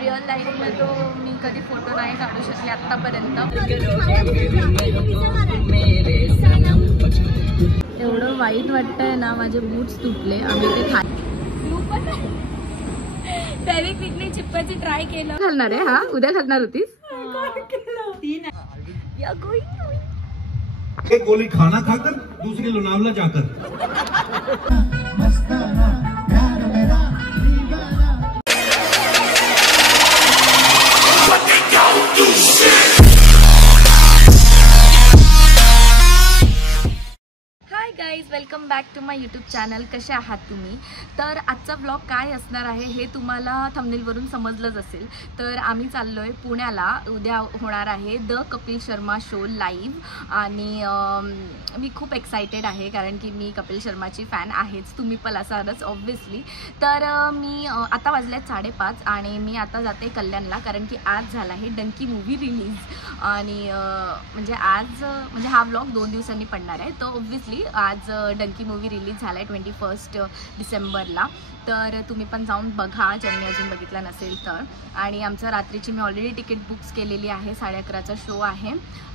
Real लाईफमध्ये तो मी कधी फोटो नाही काढू शकले आत्तापर्यंत. एवढं वाईट वाटतंय ना, माझे बूट्स तुटले. आम्ही ते त्याने पिकनिक चिप्पाची ट्राय केलं. घालणार आहे हा, उद्या घालणार होतीस. एक गोली खाना खाकर दूसरी लोनावला जाकर. Guys, welcome back to my YouTube channel. कसे आहात तुम्ही? तर आजचा ब्लॉग काय असणार आहे हे तुम्हाला थंबनेलवरून समजलंच असेल. तर आम्ही चाललो आहे पुण्याला. उद्या होणार आहे the Kapil Sharma show live. आणि मी खूप एक्सायटेड आहे कारण की मी कपिल शर्माची फॅन आहेच, तुम्ही पण असालच ऑब्व्हियसली. तर मी आता वाजल्यात 5:30 आणि मी आता जाते कल्याणला कारण की आज झाला आहे डंकी मूव्ही रिलीज. आणि म्हणजे आज म्हणजे हा ब्लॉग 2 दिवसांनी पडणार आहे. तर ऑब्व्हियसली आज डंकी मूव्ही रिलीज झाला आहे 21 डिसेंबरला. तर तुम्ही पण जाऊन बघा ज्यांनी अजून बघितला नसेल तर. आणि आमचं रात्रीची मी ऑलरेडी तिकीट बुक्स केलेली आहे. 11:30चा शो आहे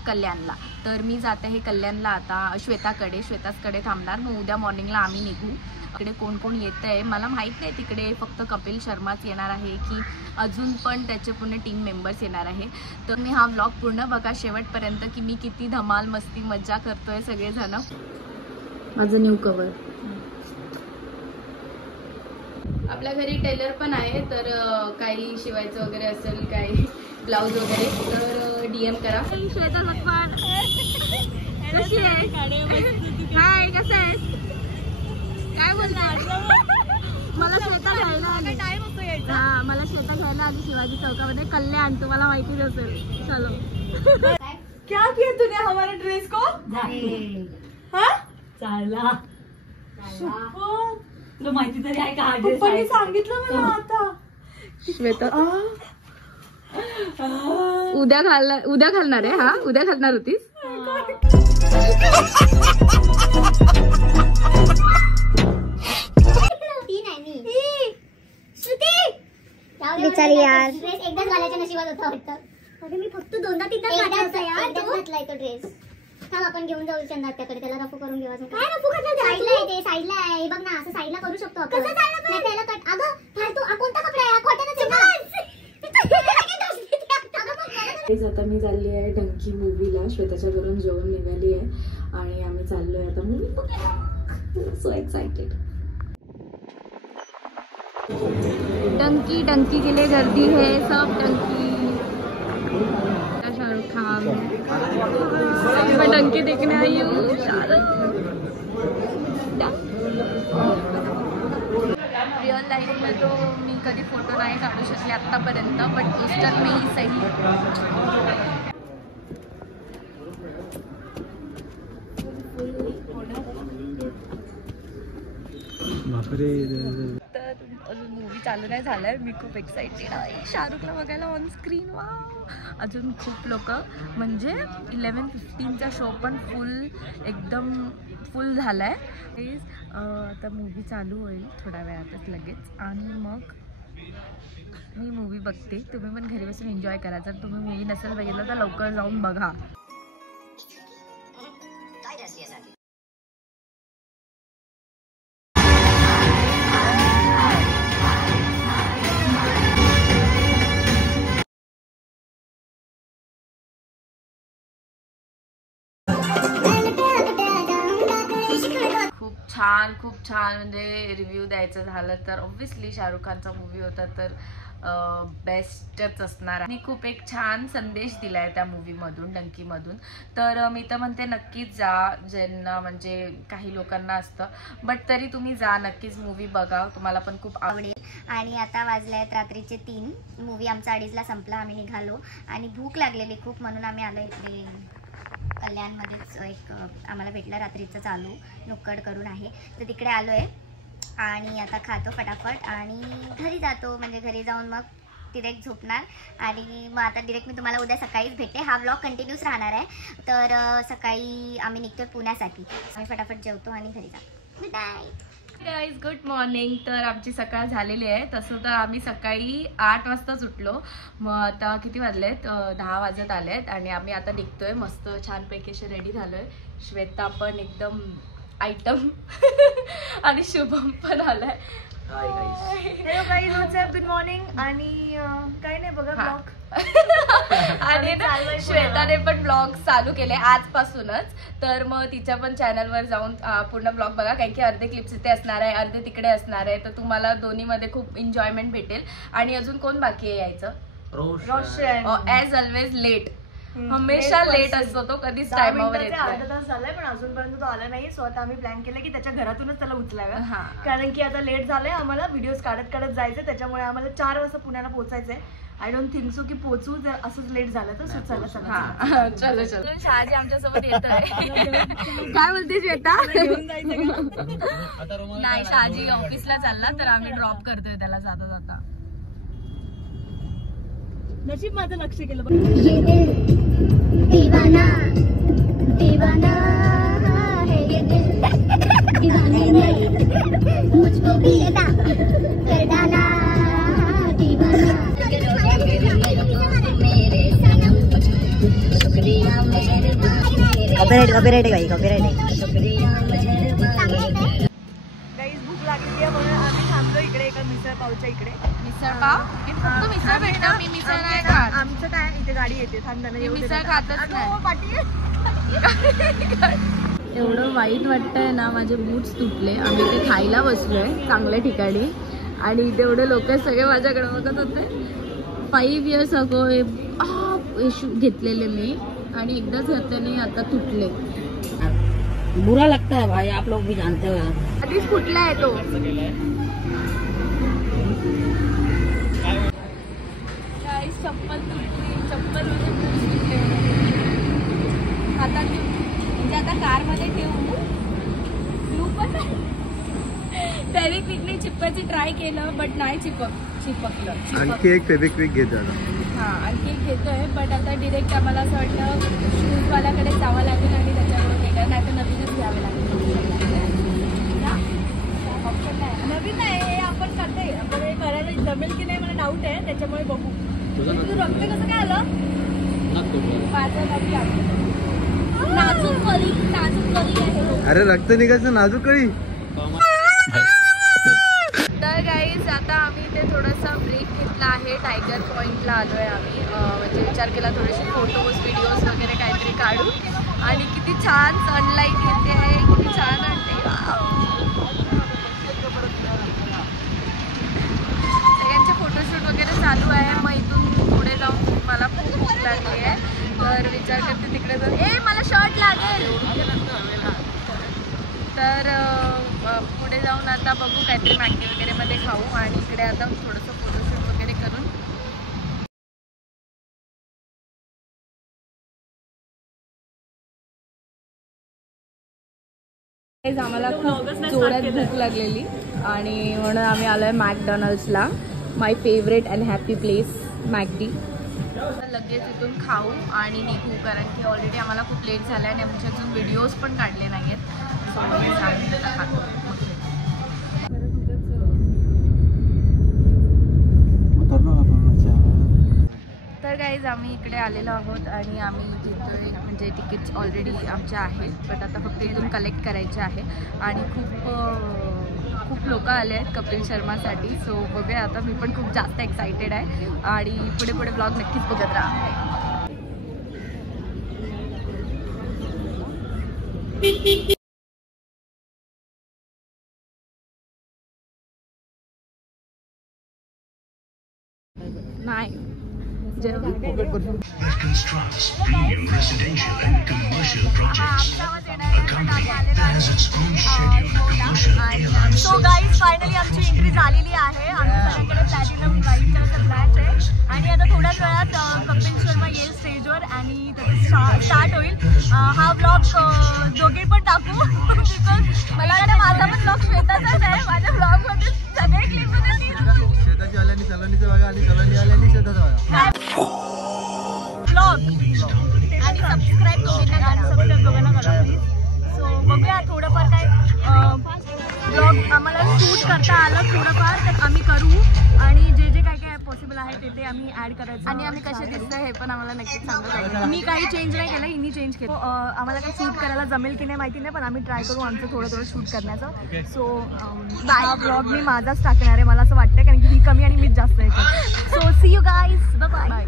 कल्याणला. तर मी जाते आहे कल्याणला आता श्वेताकडे थांबणार. मग उद्या मॉर्निंगला आम्ही निघू. तिकडे कोण कोण येतं आहे मला माहीत नाही. तिकडे फक्त कपिल शर्माच येणार आहे की अजून पण त्याचे पूर्ण टीम मेंबर्स येणार आहे. तर मी हा व्लॉग पूर्ण बघा शेवटपर्यंत की मी किती धमाल मस्ती मज्जा करतोय सगळेजण. माझं न्यू कवर. आपल्या घरी टेलर पण आहे, तर काही शिवायचं वगैरे असेल काही ब्लाऊज वगैरे तर DM करा. श्वेता सत्पान कशी आहे? हाय, कसं आहे? काय बोलणार? मला श्वेता घ्यायला आली. हा, मला श्वेता घ्यायला आली शिवाजी चौकामध्ये. कल्याण तुम्हाला माहितीच असेल. चलो. क्या किया तूने हमारे ड्रेस को? हाँ? चाला तुला माहिती तरी आहे का हा ड्रेस? पप्पांनी सांगितलं मला आता. श्वेता उद्या घालणार आहे हा, उद्या घालणार होतीस. बिचारी यार, ड्रेस एकदाच घालायच्या नशिबात होता वाटतं. अरे मी फक्त 2-3 घातला तो ड्रेस. थांब आपण घेऊन जाऊ चंदात्याकडे, त्याला रफू करून घेऊ. काय रफू करणार? साईडला आहे ते, साईडला आहे बघ ना, असं साईडला करू शकतो आपण. कसं साईडला? नाही त्याला कट. अगं फालतू कोणता कपडा आहे? कॉटनच आहे ना. आता मी चालली आहे डंकी मूवीला. श्वेताच्या घरून जेवण निघाली आहे आणि आम्ही चाललोय आता मूवी बघायला. So excited. डंकी के लिए गर्दी है सब. डंकी शाहरुख खान. मैं डंकी देखने आई हूँ. रिअल लाईफमध्ये तो मी कधी फोटो नाही काढू शकले आत्तापर्यंत, बट पोस्टर में ही सही. तर अजून मूवी चालू नाही झालाय. मी खूप एक्साइटेड आहे शाहरुखला बघायला ऑन स्क्रीन. वा, अजून खूप लोक म्हणजे 11:15चा शो पण एकदम फुल झालाय. आता मूवी चालू होईल थोड्या वेळातच लगेच आणि मग मी मूवी बघते. तुम्ही पण घरी बसून एन्जॉय करा. जर तुम्ही मूवी नसेल बघितलं तर लवकर जाऊन बघा. खूप छान म्हणजे रिव्ह्यू द्यायचं झालं तर ऑब्व्हियसली शाहरुख खानचा मूवी होता तर बेस्टच असणार. आणि खूप एक छान संदेश दिलाय त्या मूवीमधून, डंकीमधून. तर मी तर म्हणते नक्कीच जा, ज्यांना म्हणजे काही लोकांना असतं, बट तरी तुम्ही जा, नक्कीच मूवी बघा, तुम्हाला पण खूप आवडेल. आणि आता वाजले आहेत रात्रीचे 3. मूवी आमचा 2:30ला संपला. आम्ही निघालो आणि भूक लागलेली खूप, म्हणून आम्ही आलो इकडे कल्याणमध्येच. एक आम्हाला भेटलं रात्रीचं चालू नुक्कड करून आहे, तर तिकडे आलो आहे. आणि आता खातो फटाफट आणि घरी जातो. म्हणजे घरी जाऊन मग डिरेक्ट झोपणार. आणि मग आता डिरेक्ट मी तुम्हाला उद्या सकाळीच भेटते. हा व्लॉग कंटिन्यूस राहणार आहे. तर सकाळी आम्ही निघतो पुण्यासाठी. आम्ही फटाफट जेवतो आणि घरी जातो. Good night. Guys good morning. तर आमची सकाळ झालेली आहे. तसं तर आम्ही सकाळी 8 वाजताच उठलो. मग आता किती वाजलेत 10 वाजत आलेत आणि आम्ही आता निघतोय. मस्त छानपैकी असे रेडी झालोय. श्वेता पण एकदम आयटम आणि शुभम पण आलाय. Hello guys, WhatsApp, good morning. आणि काही नाही बघा ब्लॉग. आणि श्वेताने पण ब्लॉग चालू केले आजपासूनच. तर मग तिच्या पण चॅनलवर जाऊन पूर्ण ब्लॉग बघा. काही की अर्धे क्लिप्स इथे असणार आहे, अर्धे तिकडे असणार आहे. तर तुम्हाला दोन्हीमध्ये खूप एन्जॉयमेंट भेटेल. आणि अजून कोण बाकी आहे यायचं? रोशन ॲज ऑलवेज लेट, हमेशा लेट असतो तो, कधीच टाइमावर येत नाही. अर्धा तास झालाय पण अजूनपर्यंत तो आला नाही. सो आता आम्ही प्लॅन केलं की त्याच्या घरातूनच त्याला उचलाव्या. हा. कारण की आता लेट झालंय, आम्हाला व्हिडिओज काढत जायचंय. त्याच्यामुळे आम्हाला 4 वाजता पुण्याला पोहोचायचंय. आय डोंट थिंक सो की पोहोचू. जर असंच लेट झालं तर सुचायला हा चलो चलो. शहाजी आमच्यासोबत येत आहे. काय बोलते श्वेता? नाही, शहाजी ऑफिसला चालला तर आम्ही ड्रॉप करतोय त्याला जाता जाता. नशीब माझं लक्ष केलं. दीवाना दीवाना है ये दिल, दीवाने ने मुझको भी अदा कर डाला. दीवाना मेरे सनम, शुक्रिया मेरे कॉपीराइट भाई, कॉपीराइट है. शुक्रिया गाईज, भूक लागली आहे म्हणून आम्ही थांबलो इकडे एका मिसळ पावच्या इकडे. मिसळ पाव? फक्त मिसळ भेटतं, मी मिसळ नाही खात. आमचं काय इथे गाडी येते थांबताना. मी मिसळ खातच नाही. पाठी एवढं वाईट वाटतंय ना, माझे बूट्स तुटले. आम्ही ते खायला बसलोय चांगल्या ठिकाणी आणि इथे एवढे लोक सगळे माझ्याकडे बघत होते. 5 years ago घेतलेले मी आणि एकदाच घातल्याने आता तुटले. बुरा लगता है भाई, आप लोग भी जानते हो. आधीच फुटला आहे तो. चप्पल तुटली, चप्पल म्हणजे बूट्स तुटले. आता म्हणजे आता कारमध्ये ठेवू ब्लू पण फेविक्विकने चिपकायची ट्राय केलं बट नाही चिपकलं. आणखी एक फेविक्विक घेत झालं. हा, आणखी एक घेतोय बट आता डिरेक्ट आम्हाला असं वाटतं शूजवाल्याकडे जावं लागेल आणि त्याच्याकडून वेगळं नाही तर नवीनच घ्यावे लागेल. ऑप्शन नाही, नवीन नाही हे आपण करते. आपण हे करायला जमेल की नाही मला डाऊट आहे, त्याच्यामुळे बघू. तुझं रक्त कसं काय आलं? माझं नक्की आलं. नाजूक करी आहे. अरे रक्त निघायचं नाजूक कळी. तर गाईज, आता आम्ही इथे थोडासा ब्रेक घेतला आहे. टायगर पॉईंटला आलो आहे आम्ही. म्हणजे विचार केला थोडेसे फोटोज व्हिडिओज वगैरे काहीतरी काढू. आणि किती छान सनलाईट येते आहे, किती छान वाटते. सगळ्यांचे फोटोशूट वगैरे चालू आहे. मग इथून पुढे जाऊन मला खूप भूक लागली आहे तर विचार करते तिकडे जाऊन मला शर्ट लागेल. तर पुढे जाऊन आता बघू काहीतरी मॅगी वगैरे मध्ये खाऊ आणि इकडे आता थोडंसं फोटोशूट वगैरे करून आम्हाला खूप जोरात भूक लागलेली आणि म्हणून आम्ही आलोय मॅकडॉनल्ड्सला. माय फेवरेट अँड हॅपी प्लेस मॅकडी. लगेच इथून खाऊ आणि निघू कारण की ऑलरेडी आम्हाला खूप लेट झाला आणि आमचे अजून व्हिडिओज पण काढले नाही आहेत. तर गाईज, आम्ही इकडे आलेलो आहोत आणि आम्ही जिथे म्हणजे तिकीट्स ऑलरेडी आमचे आहेत बट आता फक्त इथून कलेक्ट करायचे आहे. आणि खूप लोक आले आहेत कपिल शर्मासाठी. सो बघूया आता. मी पण खूप जास्त एक्सायटेड आहे आणि पुढे ब्लॉग नक्कीच बघत राहा. नाही constructs premium residential and commercial projects. A company that has its own scheduled commercial airline so guys, finally आमची एंट्री झालेली आहे. आमच्या सगळ्यांकडे प्लॅटिनम व्हाईट कलरचा ब्लॅच आहे आणि आता थोड्याच वेळात कपिल शर्मा येईल स्टेजवर आणि त्याचं स्टार्ट होईल. हा ब्लॉग दोघे पण टाकू बिकॉज मला वाटतं माझा पण ब्लॉग श्वेताचाच आहे. माझ्या ब्लॉगमध्ये सगळे क्लिप शेताची आल्याने सलानीचं बघा आणि सलानी आल्याने शेताचं बघा. ब्लॉग आणि सबस्क्राईब दोघांना करा प्लीज. सो बघूया थोडंफार काय ब्लॉग आम्हाला शूट करता आलं थोडंफार तर आम्ही करू आणि जे जे काय काय पॉसिबल आहे ते आम्ही ॲड करायचं आणि आम्ही कसे दिसतोय हे पण आम्हाला नक्कीच सांगू. मी काही चेंज नाही केलं, हिनी चेंज केलं. आम्हाला काही शूट करायला जमेल की नाही माहिती नाही, पण आम्ही ट्राय करू आमचं थोडं शूट करण्याचं. सो हा ब्लॉग मी माझाच टाकणार आहे मला असं वाटतं, कारण की ही कमी आणि मीच जास्त आहे. So see you guys, bye bye.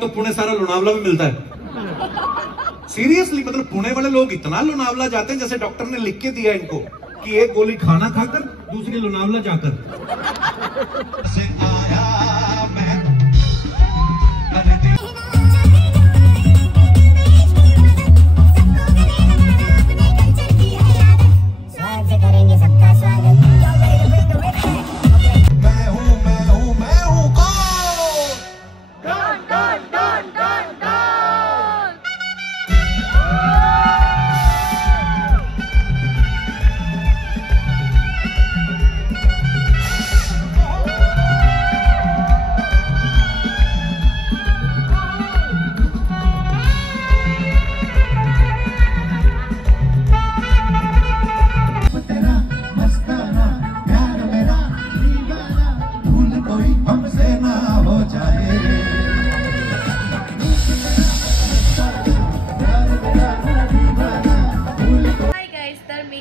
तो पुणे सारा लोनावला में मिलता है सीरियसली. मतलब पुणे वाले लोग इतना लोनावला जाते हैं जैसे डॉक्टर ने लिख के दिया इनको कि एक गोली खाना खाकर दूसरी लोनावला जाकर.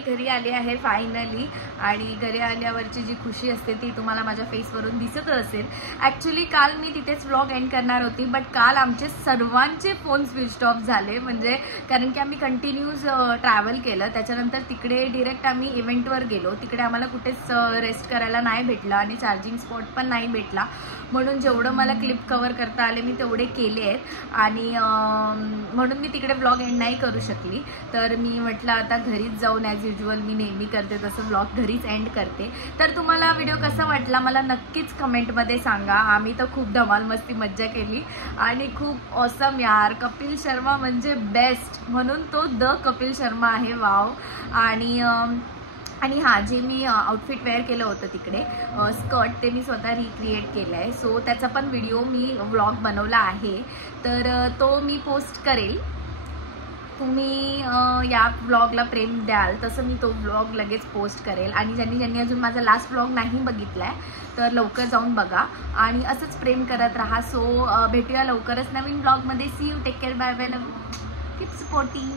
घरी आले आहे फायनली आणि घरी आल्यावरची जी खुशी असते ती तुम्हाला माझ्या फेसवरून दिसत असेल. ॲक्च्युली काल मी तिथेच व्लॉग एंड करणार होती, बट काल आमचे सर्वांचे फोन स्विच ऑफ झाले. म्हणजे कारण की आम्ही कंटिन्यूज ट्रॅव्हल केलं, त्याच्यानंतर तिकडे डिरेक्ट आम्ही इव्हेंटवर गेलो. तिकडे आम्हाला कुठेच रेस्ट करायला नाही भेटलं आणि चार्जिंग स्पॉट पण नाही भेटला. म्हणून जेवढं मला क्लिप कव्हर करता आले मी तेवढे केले आहेत आणि म्हणून मी तिकडे व्लॉग एंड नाही करू शकली. तर मी म्हटलं आता घरीच जाऊन ॲज युज्युअल मी नेहमी करते तसं व्लॉग घरीच एंड करते. तर तुम्हाला व्हिडिओ कसा वाटला मला नक्कीच कमेंटमध्ये सांगा. आम्ही तर खूप धमाल मस्ती मज्जा केली आणि खूप ऑसम यार. कपिल शर्मा म्हणजे बेस्ट, म्हणून तो द कपिल शर्मा आहे. वाव. आणि हां, जे मी आउटफिट वेअर केलं होतं तिकडे स्कर्ट ते मी स्वतः रिक्रिएट केलं आहे. सो त्याचा पण व्हिडिओ मी व्लॉग बनवला आहे, तर तो मी पोस्ट करेल. तुम्ही या व्लॉगला प्रेम द्याल तसं मी तो व्लॉग लगेच पोस्ट करेल. आणि ज्यांनी अजून माझा लास्ट व्लॉग नाही बघितला आहे तर लवकर जाऊन बघा आणि असंच प्रेम करत राहा. सो भेटूया लवकरच नवीन व्लॉगमध्ये. See you, take care, bye bye, keep supporting.